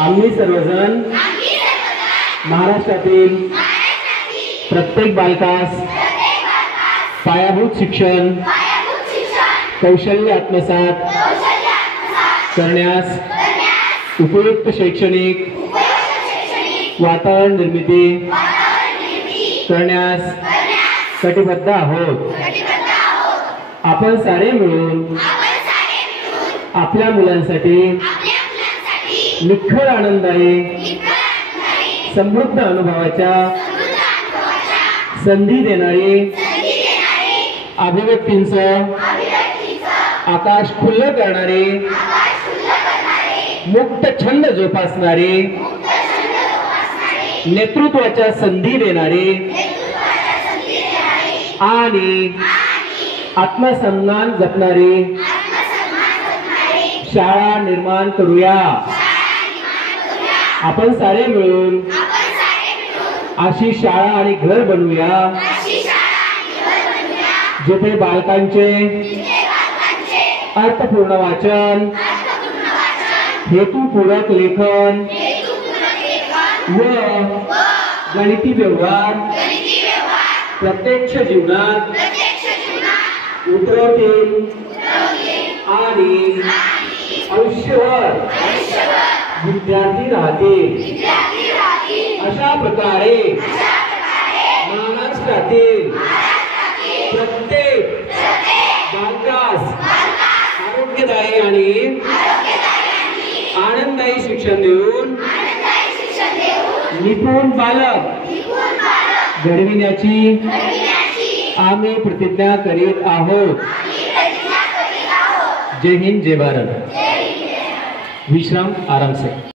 आम्ही सर्वजण महाराष्ट्रातील प्रत्येक बालकास पायाभूत शिक्षण कौशल्य आत्मसात करण्यास उपयुक्त शैक्षणिक वातावरण निर्मिती करण्यास कटिबद्ध आहोत। आपण सारे मिळून आपल्या मुलांसाठी निखळ आनंददायी समृद्ध अनुभवाच्या संधी देणारी अभिव्यक्तींचं आकाश खुल्लं करणारे मुक्त छंद जोपासणारे नेतृत्वाच्या संधी देणारे आणि आत्मसन्मान जपणारे शाळा निर्माण करूया। आपण सारे मिळून अशी शाळा आणि घर बनवूया जिथे बालकांचे अर्थपूर्ण वाचन हेतुपूरक लेखन व गणिती व्यवहार प्रत्यक्ष जीवनात उतरवतील आणि आयुष्यभर विद्यार्थी राहतील। अशा प्रकारे महाराष्ट्रातील प्रत्येक बालकास आरोग्यदायी आणि आनंददायी शिक्षण देऊन निपुण बालक घडविण्याची आम्ही प्रतिज्ञा करीत आहोत। जय हिंद, जय भारत। विश्राम आराम से।